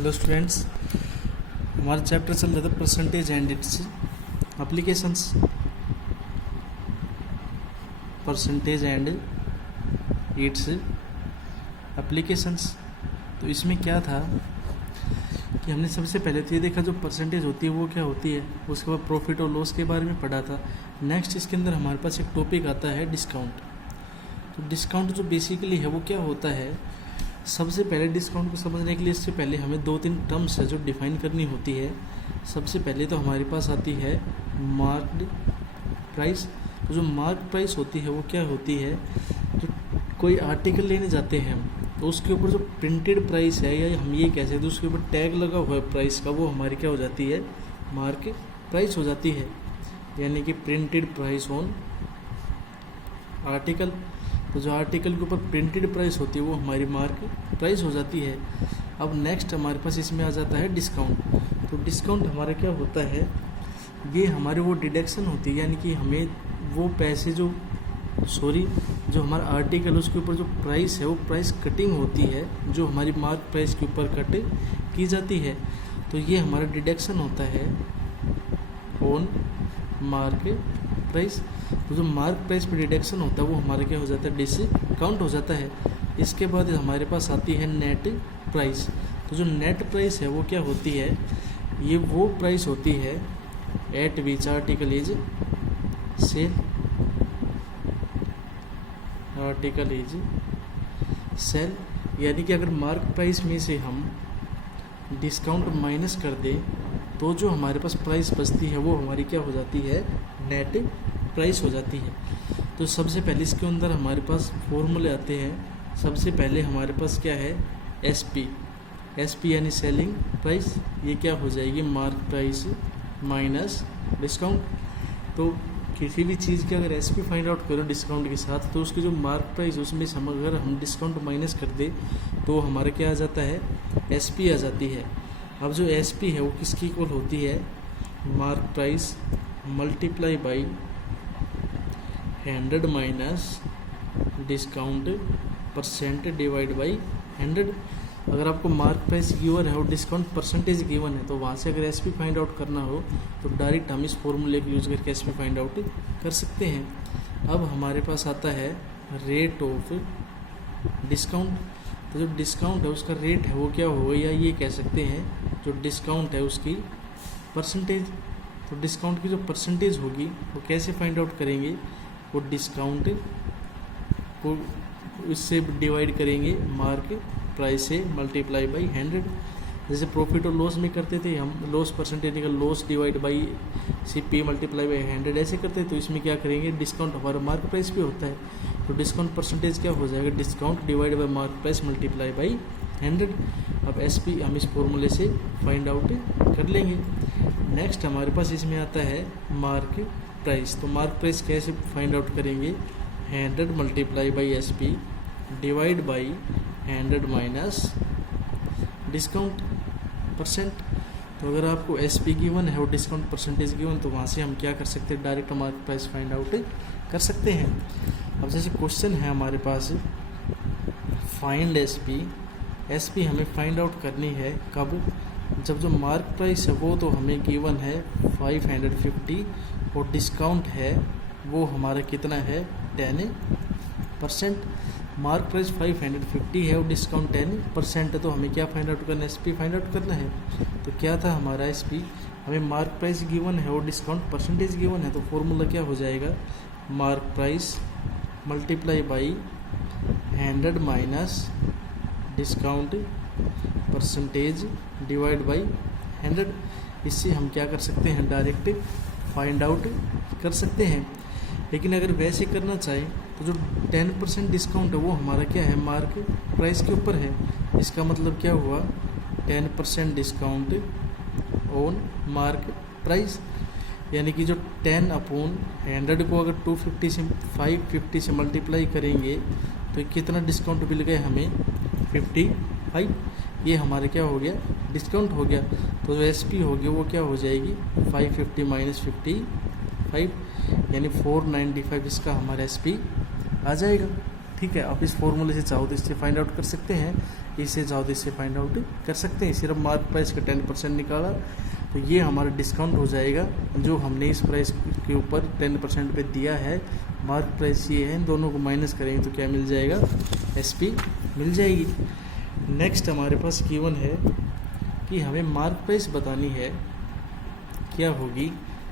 Hello students, हमारा chapter चल रहा था percentage and it's applications. Percentage and it's applications. तो इसमें क्या था कि हमने सबसे पहले तो ये देखा जो परसेंटेज होती है वो क्या होती है, उसके बाद प्रॉफिट और लॉस के बारे में पढ़ा था। नेक्स्ट इसके अंदर हमारे पास एक टॉपिक आता है डिस्काउंट। तो डिस्काउंट जो बेसिकली है वो क्या होता है, सबसे पहले डिस्काउंट को समझने के लिए इससे पहले हमें दो तीन टर्म्स है जो डिफाइन करनी होती है। सबसे पहले तो हमारे पास आती है मार्क्ड प्राइस। तो जो मार्क प्राइस होती है वो क्या होती है, जो कोई आर्टिकल लेने जाते हैं हम तो उसके ऊपर जो प्रिंटेड प्राइस है या हम ये कह सकते हैं उसके ऊपर टैग लगा हुआ है प्राइस का, वो हमारी क्या हो जाती है, मार्क प्राइस हो जाती है, यानी कि प्रिंटेड प्राइस ऑन आर्टिकल। तो जो आर्टिकल के ऊपर प्रिंटेड प्राइस होती है वो हमारी मार्क प्राइस हो जाती है। अब नेक्स्ट हमारे पास इसमें आ जाता है डिस्काउंट। तो डिस्काउंट हमारा क्या होता है, ये हमारे वो डिडक्शन होती है, यानी कि हमें वो पैसे जो हमारा आर्टिकल उसके ऊपर जो प्राइस है वो प्राइस कटिंग होती है जो हमारी मार्क प्राइस के ऊपर कट की जाती है। तो ये हमारा डिडक्शन होता है ऑन मार्क प्राइस। तो जो मार्क प्राइस पे डिडक्शन होता है वो हमारा क्या हो जाता है, डिस्काउंट हो जाता है। इसके बाद हमारे पास आती है नेट प्राइस। तो जो नेट प्राइस है वो क्या होती है, ये वो प्राइस होती है at which article is sale, article is sale. यानी कि अगर मार्क प्राइस में से हम डिस्काउंट माइनस कर दें तो जो हमारे पास प्राइस बचती है वो हमारी क्या हो जाती है, नेट प्राइस हो जाती है। तो सबसे पहले इसके अंदर हमारे पास फॉर्मूले आते हैं। सबसे पहले हमारे पास क्या है, एसपी यानी सेलिंग प्राइस, ये क्या हो जाएगी, मार्क प्राइस माइनस डिस्काउंट। तो किसी भी चीज़ की अगर एसपी फाइंड आउट करो डिस्काउंट के साथ तो उसकी जो मार्क प्राइस उसमें से अगर हम डिस्काउंट माइनस कर दे तो हमारा क्या आ जाता है, एसपी आ जाती है। अब जो एसपी है वो किसकी इक्वल होती है, mark price multiply by 100 minus discount percent divide by 100। अगर आपको मार्क प्राइस गिवन है और डिस्काउंट परसेंटेज गिवन है तो वहाँ से अगर एसपी फाइंड आउट करना हो तो डायरेक्ट हम इस फॉर्मूले का यूज़ करके एसपी फाइंड आउट कर सकते हैं। अब हमारे पास आता है रेट ऑफ डिस्काउंट। तो जो डिस्काउंट है उसका रेट है वो क्या होगा, या ये कह सकते हैं जो डिस्काउंट है उसकी परसेंटेज। तो डिस्काउंट की जो परसेंटेज होगी वो कैसे फाइंड आउट करेंगे, वो डिस्काउंट को इससे डिवाइड करेंगे मार्क प्राइस से मल्टीप्लाई बाई 100। जैसे प्रॉफिट और लॉस में करते थे हम, लॉस परसेंटेज का loss divide by CP multiply by 100 ऐसे करते हैं। तो इसमें क्या करेंगे, डिस्काउंट हमारा मार्क प्राइस पे होता है तो डिस्काउंट परसेंटेज क्या हो जाएगा, discount divide by mark price multiply by 100। अब एसपी हम इस फॉर्मूले से फाइंड आउट कर लेंगे। नेक्स्ट हमारे पास इसमें आता है मार्क प्राइस। तो मार्क प्राइस कैसे फाइंड आउट करेंगे, 100 multiply by SP divide by 100 minus discount percent. तो अगर आपको एसपी गिवन है और डिस्काउंट परसेंटेज गिवन तो वहाँ से हम क्या कर सकते हैं, direct mark price find out कर सकते हैं। अब जैसे क्वेश्चन है हमारे पास फाइंड एसपी हमें फाइंड आउट करनी है कब, जब जो मार्क प्राइस है वो तो हमें गिवन है 550 और डिस्काउंट है वो हमारा कितना है 10%। मार्क प्राइस 550 है और डिस्काउंट 10% है तो हमें क्या फाइंड आउट करना है, एसपी फाइंड आउट करना है। तो क्या था हमारा एसपी, हमें मार्क प्राइस गिवन है और डिस्काउंट परसेंटेज गिवन है। तो फॉर्मूला क्या हो जाएगा, mark price multiply by 100 minus discount percentage divide by 100। इससे हम क्या कर सकते हैं, डायरेक्ट फाइंड आउट कर सकते हैं। लेकिन अगर वैसे करना चाहें तो जो 10% डिस्काउंट है वो हमारा क्या है, मार्क प्राइस के ऊपर है। इसका मतलब क्या हुआ, 10% डिस्काउंट ऑन मार्क प्राइस, यानी कि जो 10/100 को अगर 550 से मल्टीप्लाई करेंगे तो कितना डिस्काउंट मिल गया हमें, 55। ये हमारे क्या हो गया, डिस्काउंट हो गया। तो जो एसपी हो गया वो क्या हो जाएगी, 550 माइनस 55 यानी 495 इसका हमारा एसपी आ जाएगा। ठीक है, आप इस फॉर्मूले से चाहो तो इससे फाइंड आउट कर सकते हैं। इससे चाहो तो इससे फाइंड आउट कर सकते हैं। सिर्फ मार्क प्राइस का 10% निकाला तो ये हमारा डिस्काउंट हो जाएगा जो हमने इस प्राइस के ऊपर 10% पे दिया है। मार्क प्राइस ये है, इन दोनों को माइनस करेंगे तो क्या मिल जाएगा, SP मिल जाएगी। नेक्स्ट हमारे पास गिवन है कि हमें मार्क प्राइस बतानी है क्या होगी,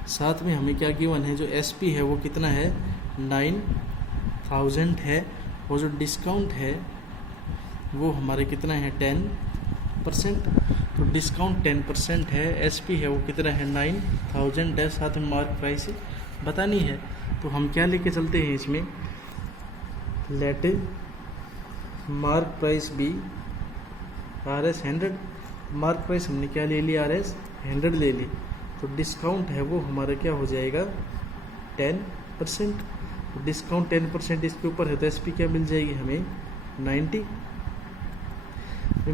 साथ में हमें क्या गिवन है, जो SP है वो कितना है 9000 है, और जो डिस्काउंट है वो हमारे कितना है 10%। तो डिस्काउंट 10% है, SP है वो कितना है 9000 है, साथ में मार्क प्राइस बतानी है। तो हम क्या लेके चलते हैं इसमें, let mark price be RS 100। Mark price हमने क्या ले लिया, RS 100 ले ली, तो डिस्काउंट है वो हमारा क्या हो जाएगा 10%। तो डिस्काउंट 10% इसके ऊपर है तो SP क्या मिल जाएगी हमें 90।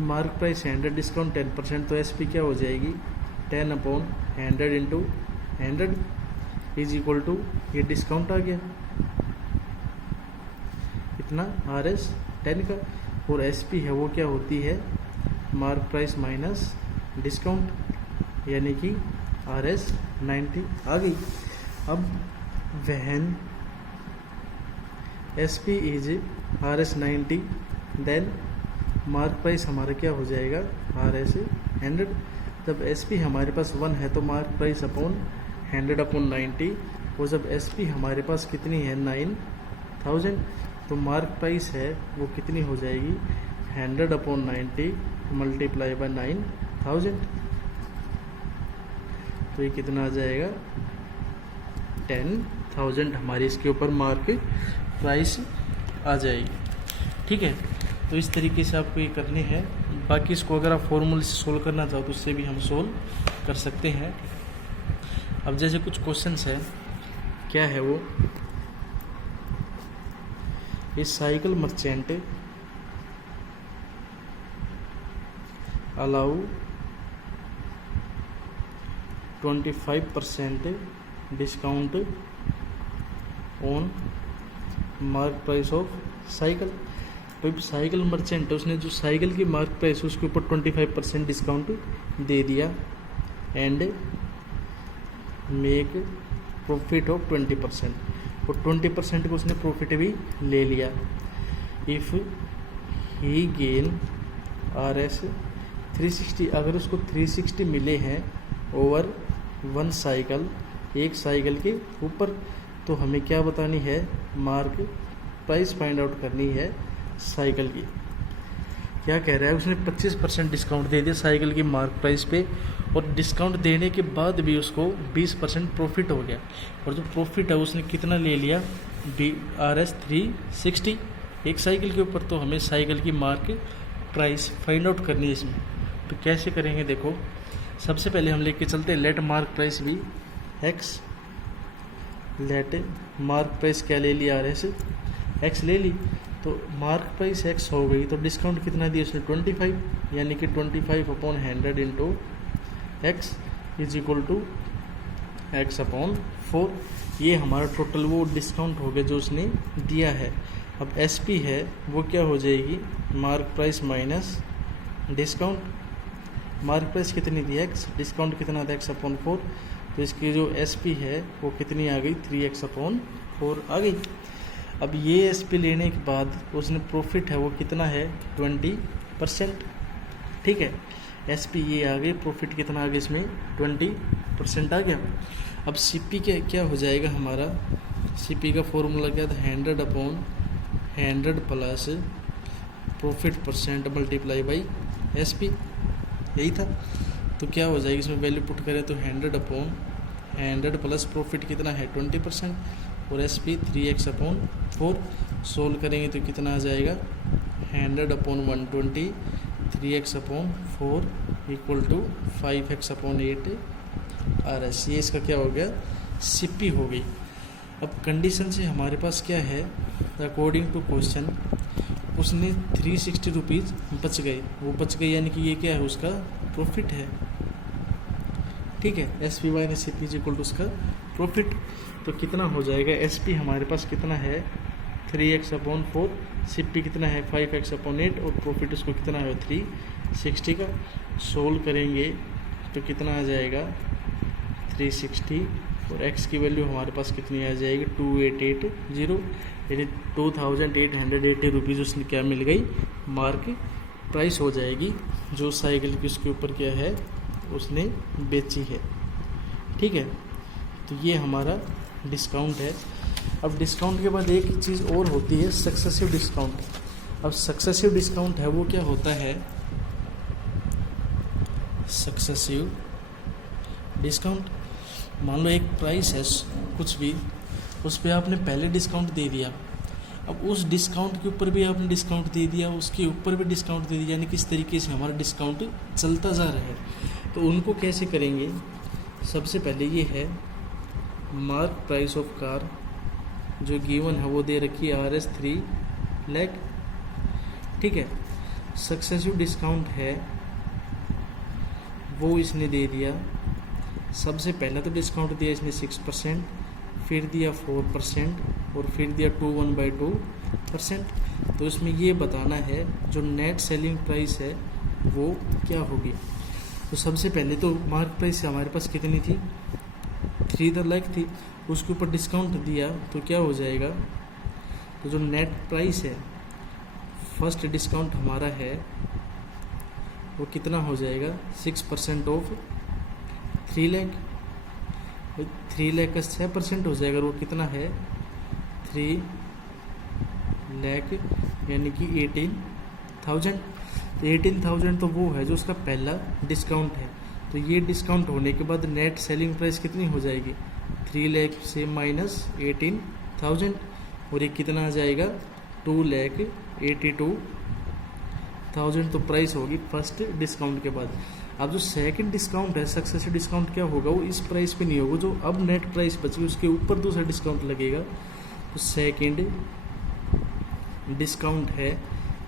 मार्क प्राइस 100, डिस्काउंट 10%, तो SP क्या हो जाएगी 10/100 इंटू 100 इज इक्वल टू, ये डिस्काउंट आ गया इतना RS 10 का, और SP है वो क्या होती है मार्क प्राइस माइनस डिस्काउंट, यानी कि RS 90 आ गई। अब when SP is RS 90 then mark price हमारा क्या हो जाएगा RS 100। जब SP हमारे पास 1 है तो मार्क प्राइस अपॉन 100/90, और जब SP हमारे पास कितनी है 9000, तो मार्क प्राइस है वो कितनी हो जाएगी 100/90 मल्टीप्लाई बाय 9000, तो ये कितना आ जाएगा 10,000 हमारी इसके ऊपर मार्क प्राइस आ जाएगी। ठीक है, तो इस तरीके से आपको ये करनी है। बाकी इसको अगर आप फॉर्मूले से सोल्व करना चाहो तो उससे भी हम सोल्व कर सकते हैं। अब जैसे कुछ क्वेश्चंस है, क्या है वो, इस cycle merchant allow 25% discount on mark price of cycle. तो साइकिल मर्चेंट है, उसने जो साइकिल की मार्क प्राइस है उसके ऊपर 25% डिस्काउंट दे दिया एंड मेक प्रॉफिट ऑफ 20%, और 20% को उसने प्रॉफिट भी ले लिया। इफ़ ही गेन RS 360, अगर उसको 360 मिले हैं ओवर 1 साइकिल, एक साइकिल के ऊपर, तो हमें क्या बतानी है, मार्क प्राइस फाइंड आउट करनी है साइकिल की। क्या कह रहा है, उसने 25% डिस्काउंट दे दिया साइकिल की मार्क प्राइस पे, और डिस्काउंट देने के बाद भी उसको 20% प्रॉफिट हो गया, और जो प्रॉफिट है उसने कितना ले लिया RS 360 एक साइकिल के ऊपर। तो हमें साइकिल की मार्क प्राइस फाइंड आउट करनी है इसमें। तो कैसे करेंगे, देखो सबसे पहले हम लेके चलते हैं लेट मार्क प्राइस भी X। लेट मार्क प्राइस क्या ले लिया RS X ले ली, तो मार्क प्राइस X हो गई, तो डिस्काउंट कितना दिया उसने 25, यानी कि 25/100 into X is equal to X/4। ये हमारा टोटल वो डिस्काउंट हो गया जो उसने दिया है। अब SP है वो क्या हो जाएगी, mark price minus discount. Mark price कितनी थी X, डिस्काउंट कितना था X/4, तो इसकी जो SP है वो कितनी आ गई 3X/4 आ गई। अब ये SP लेने के बाद उसने प्रॉफिट है वो कितना है 20%। ठीक है, SP ये आ गई, प्रॉफिट कितना आ गया इसमें 20% आ गया। अब CP क्या हो जाएगा हमारा, CP का फॉर्मूला क्या था 100/100 plus profit percent multiply by SP, यही था। तो क्या हो जाएगी, इसमें वैल्यू पुट करें तो 100/100 प्लस प्रॉफिट कितना है 20%, और SP 3X/4। सोल्व करेंगे तो कितना आ जाएगा 100/120 3X/4 equal to 5X/8 RS। ये इसका क्या हो गया, CP हो गई। अब कंडीशन से हमारे पास क्या है, अकॉर्डिंग टू क्वेश्चन उसने 360 रुपीज़ बच गए, वो बच गए यानी कि ये क्या है उसका प्रॉफिट है। ठीक है, SP minus CP is equal to उसका प्रॉफिट। तो कितना हो जाएगा, SP हमारे पास कितना है 3x/4, CP कितना है 5x/8 और प्रॉफिट उसको कितना है 360 का। सोल्व करेंगे तो कितना आ जाएगा 360 और x की वैल्यू हमारे पास कितनी आ जाएगी 2880, यानी 2880 रुपीज़ उसने क्या मिल गई मार्क प्राइस हो जाएगी जो साइकिल की उसके ऊपर क्या है उसने बेची है। ठीक है, तो ये हमारा डिस्काउंट है। अब डिस्काउंट के बाद एक चीज़ और होती है सक्सेसिव डिस्काउंट। अब सक्सेसिव डिस्काउंट है वो क्या होता है, सक्सेसिव डिस्काउंट, मान लो एक प्राइस है कुछ भी, उस पर आपने पहले डिस्काउंट दे दिया, अब उस डिस्काउंट के ऊपर भी आपने डिस्काउंट दे दिया, उसके ऊपर भी डिस्काउंट दे दिया, यानी किस तरीके से हमारा डिस्काउंट चलता जा रहा है। तो उनको कैसे करेंगे, सबसे पहले ये है मार्क प्राइस ऑफ कार जो गिवन है वो दे रखी है RS 3 लाख। ठीक है, सक्सेसिव डिस्काउंट है वो इसने दे दिया, सबसे पहले तो डिस्काउंट दिया इसने 6%, फिर दिया 4% और फिर दिया 1/2%। तो इसमें ये बताना है जो नेट सेलिंग प्राइस है वो क्या होगी। तो सबसे पहले तो मार्क प्राइस हमारे पास कितनी थी 3 लाख थी, उसके ऊपर डिस्काउंट दिया तो क्या हो जाएगा, तो जो नेट प्राइस है फर्स्ट डिस्काउंट हमारा है वो कितना हो जाएगा 6% ऑफ 3 लाख। 3 लाख का 6% हो जाएगा, वो कितना है 3 लाख, यानी कि 18,000। 18,000 तो वो है जो उसका पहला डिस्काउंट है। तो ये डिस्काउंट होने के बाद नेट सेलिंग प्राइस कितनी हो जाएगी 3 लाख से माइनस 18,000 और ये कितना आ जाएगा 2,82,000। तो प्राइस होगी फर्स्ट डिस्काउंट के बाद। अब जो सेकंड डिस्काउंट है सक्सेसिव डिस्काउंट क्या होगा, वो इस प्राइस पे नहीं होगा, जो अब नेट प्राइस बची उसके ऊपर दूसरा डिस्काउंट लगेगा। तो सेकंड डिस्काउंट है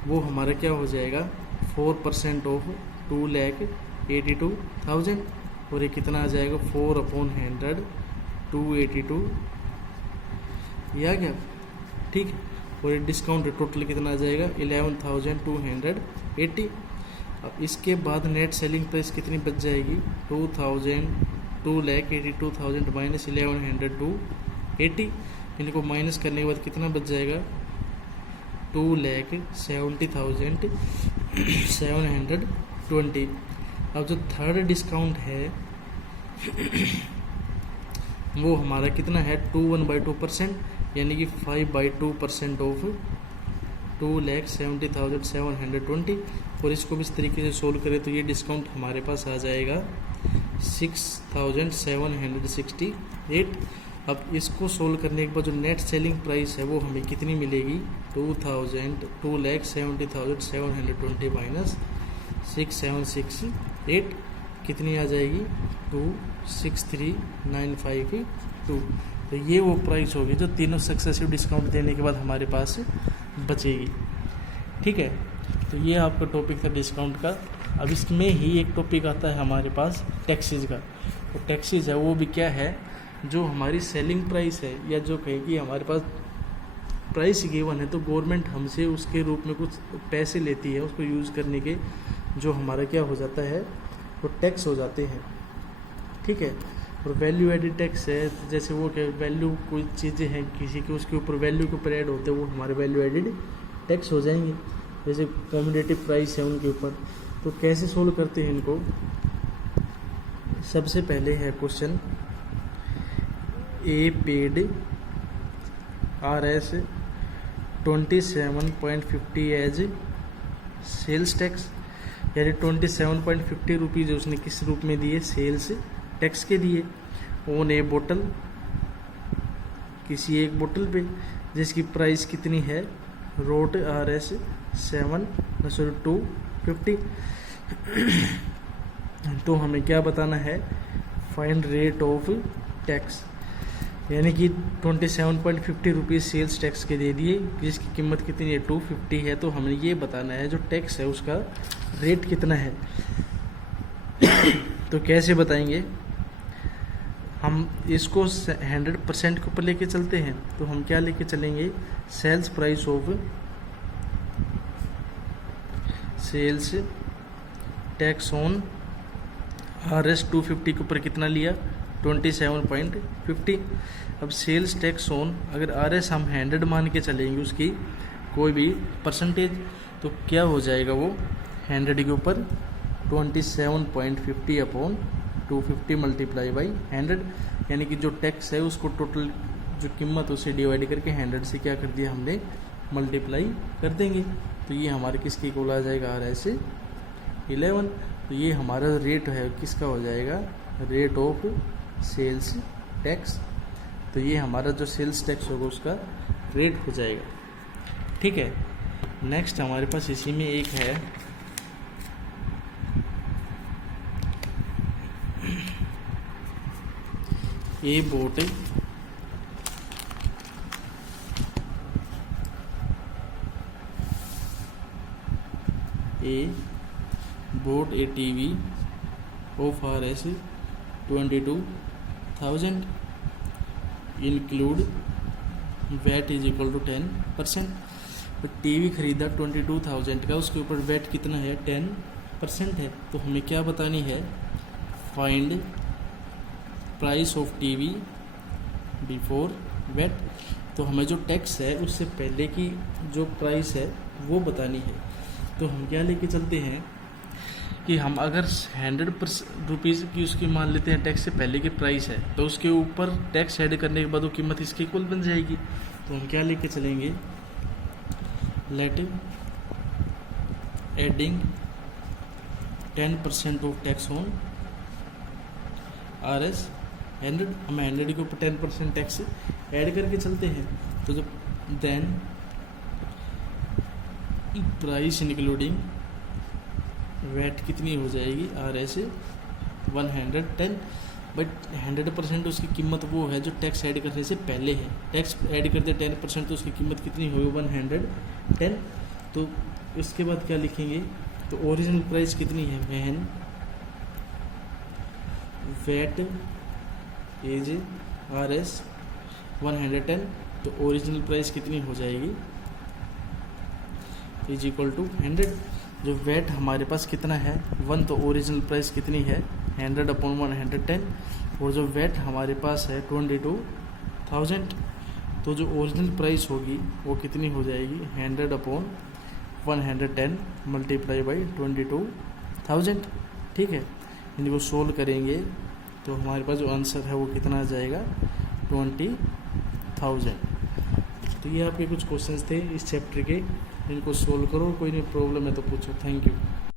वो हमारा क्या हो जाएगा 4% ऑफ 2,82,000 और ये कितना आ जाएगा 4/100 282 या क्या। ठीक, और ये डिस्काउंट टोटल कितना आ जाएगा 11,280। अब इसके बाद नेट सेलिंग प्राइस कितनी बच जाएगी 2,82,000 माइनस 11,280। इनको माइनस करने के बाद कितना बच जाएगा 2,70,720। अब जो थर्ड डिस्काउंट है वो हमारा कितना है 1/2%, यानी कि 5/2% ऑफ 2,70,720। और इसको भी इस तरीके से सोल्व करें तो ये डिस्काउंट हमारे पास आ जाएगा 6,768। अब इसको सोल्व करने के बाद जो नेट सेलिंग प्राइस है वो हमें कितनी मिलेगी 2,70,720 माइनस 6,768 कितनी आ जाएगी 2,63,952। तो ये वो प्राइस होगी जो तीनों सक्सेसिव डिस्काउंट देने के बाद हमारे पास बचेगी। ठीक है, तो ये आपका टॉपिक था डिस्काउंट का। अब इसमें ही एक टॉपिक आता है हमारे पास टैक्सेस का। तो टैक्सेस है वो भी क्या है, जो हमारी सेलिंग प्राइस है या जो कहे कि हमारे पास प्राइस गिवन है तो गवर्नमेंट हमसे उसके रूप में कुछ पैसे लेती है, उसको यूज़ करने के जो हमारा क्या हो जाता है वो टैक्स हो जाते हैं। ठीक है, और वैल्यू एडिड टैक्स है, जैसे वो क्या वैल्यू कोई चीज़ें हैं किसी के उसके ऊपर वैल्यू के ऊपर ऐड होते हैं वो हमारे वैल्यू एडिड टैक्स हो जाएंगे। जैसे कम्युनिटिव प्राइस है उनके ऊपर। तो कैसे सोल्व करते हैं इनको, सबसे पहले है question A paid RS 27.50 as sales tax, यानी 27.50 रुपीज़ उसने किस रूप में दिए सेल्स टैक्स के दिए ऑन ए बोतल, किसी एक बोतल पे जिसकी प्राइस कितनी है रोट RS 250। तो हमें क्या बताना है फाइंड रेट ऑफ टैक्स, यानी कि 27.50 रुपीज़ सेल्स टैक्स के दे दिए जिसकी कीमत कितनी है 250 है। तो हमें ये बताना है जो टैक्स है उसका रेट कितना है। तो कैसे बताएंगे, हम इसको 100% के ऊपर लेके चलते हैं। तो हम क्या लेके चलेंगे sales price of sales tax on RS 250 के ऊपर कितना लिया 27.50। अब सेल्स टैक्स ऑन अगर RS हम 100 मान के चलेंगे उसकी कोई भी परसेंटेज, तो क्या हो जाएगा वो 100 के ऊपर 27.50 अपॉन 250 मल्टीप्लाई बाई 100, यानी कि जो टैक्स है उसको टोटल जो कीमत उसे डिवाइड करके 100 से क्या कर दिया हमने मल्टीप्लाई कर देंगे। तो ये हमारे किसके इक्वल आ जाएगा RS 11। तो ये हमारा रेट है किसका हो जाएगा रेट ऑफ सेल्स टैक्स। तो ये हमारा जो सेल्स टैक्स होगा उसका रेट हो जाएगा। ठीक है, नेक्स्ट हमारे पास इसी में एक है ए boat a TV of RS 22,000 include VAT is equal to 10%। तो टीवी खरीदा 22,000 का, उसके ऊपर VAT कितना है 10% है। तो हमें क्या बतानी है find price of TV before VAT। तो हमें जो टैक्स है उससे पहले की जो प्राइस है वो बतानी है। तो हम क्या लेके चलते हैं कि हम अगर 100 रुपीज़ की उसकी मान लेते हैं टैक्स से पहले की प्राइस है, तो उसके ऊपर टैक्स ऐड करने के बाद वो कीमत इसके इक्वल बन जाएगी। तो हम क्या लेके चलेंगे let adding 10% of tax on RS 100। हम 100 के ऊपर 10% टैक्स ऐड करके चलते हैं। तो जब देन प्राइस इंक्लूडिंग VAT कितनी हो जाएगी RS 110। बट 100% उसकी कीमत वो है जो टैक्स ऐड करने से पहले है। टैक्स ऐड करते 10% तो उसकी कीमत कितनी होगी 110। तो इसके बाद क्या लिखेंगे तो ओरिजिनल प्राइस कितनी है वैन VAT इज RS 110। तो ओरिजिनल प्राइस कितनी हो जाएगी इज इक्वल टू 100। जो VAT हमारे पास कितना है 1, तो ओरिजिनल प्राइस कितनी है 100 अपॉन 110, और जो VAT हमारे पास है 22,000। तो जो ओरिजिनल प्राइस होगी वो कितनी हो जाएगी 100 अपॉन 110 मल्टीप्लाई बाई 22,000। ठीक है, इनको सोल्व करेंगे तो हमारे पास जो आंसर है वो कितना आ जाएगा 20,000। तो ये आपके कुछ क्वेश्चंस थे इस चैप्टर के, इनको सोल्व करो। कोई नहीं प्रॉब्लम है तो पूछो। Thank you.